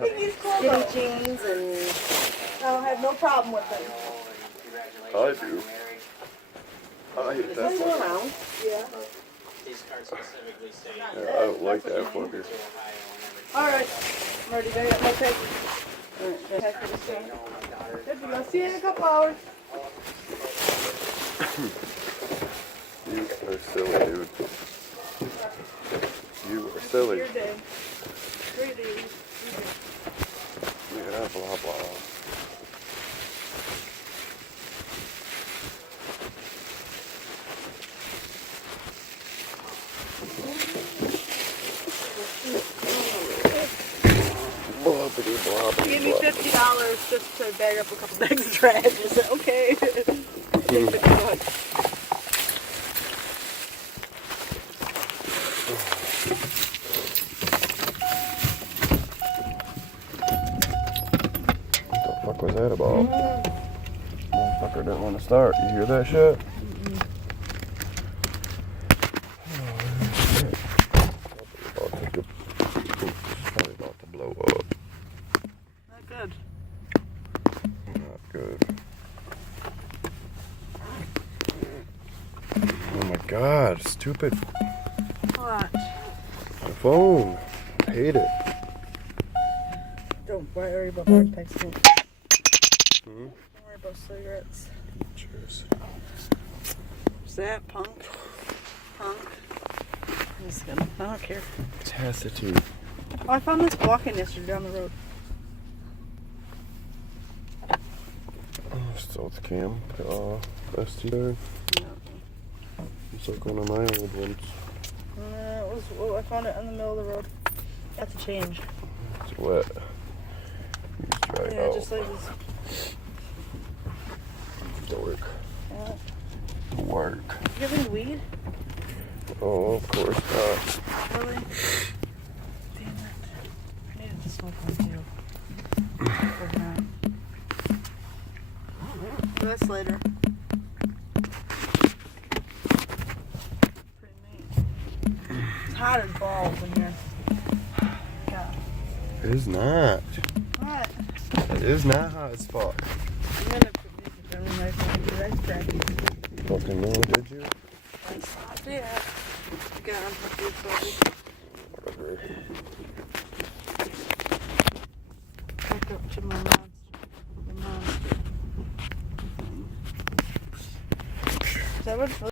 think he's cool skinny though. jeans and... I have no problem with him. I do. I hate that He's fucker. around. Yeah. Yeah, I don't like that fucker. Alright. I'm ready to get my pick. Alright, for this thing. Good, I'll see you in a couple hours. You are silly, dude. You are silly. Your day. 3 days. Yeah, blah, blah. Blobbity, blobbity, Give me blobbity. $50 just to bag up a couple bags of trash. I said, okay. What the fuck was that about? Motherfucker didn't want to start. You hear that shit? Probably about to blow up. Not good. Not good. Oh my god, stupid What? phone. I hate it. Don't worry about backpacks. Don't worry about cigarettes. Cheers. What's that, punk? Punk. I'm just gonna, I don't care. Taciturn. Oh, I found this walking yesterday down the road. Stealth cam. Bestie there. No. It's like one of my old ones. I found it in the middle of the road. Got to change. It's wet. It's dried Yeah, out. just like this. Dork. Yeah. Work. You have any weed? Oh, of course not. Really? Damn it. I needed to smoke one too. That's later. Pretty neat. It's hot as balls in here. Yeah. It is not. What? It is not hot as fuck. I'm gonna put music on my phone because that's crappy. Fucking no, did you? I stopped it. Again, I'm happy with Whatever. back up to my monster. The monster. Is that what